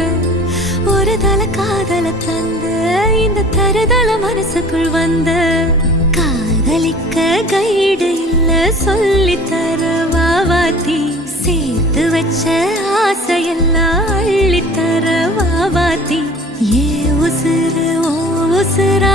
வந்து ஒரு தல காதல தந்த இந்த தருதல மனசுக்குள் வந்த காதலிக்க கைடு இல்ல சொல்லி தர வாவாத்தி சேர்த்து வச்ச ஆசையெல்லாம் அள்ளி தர வாவாத்தி ஏ உசுறு ஓ உசுரா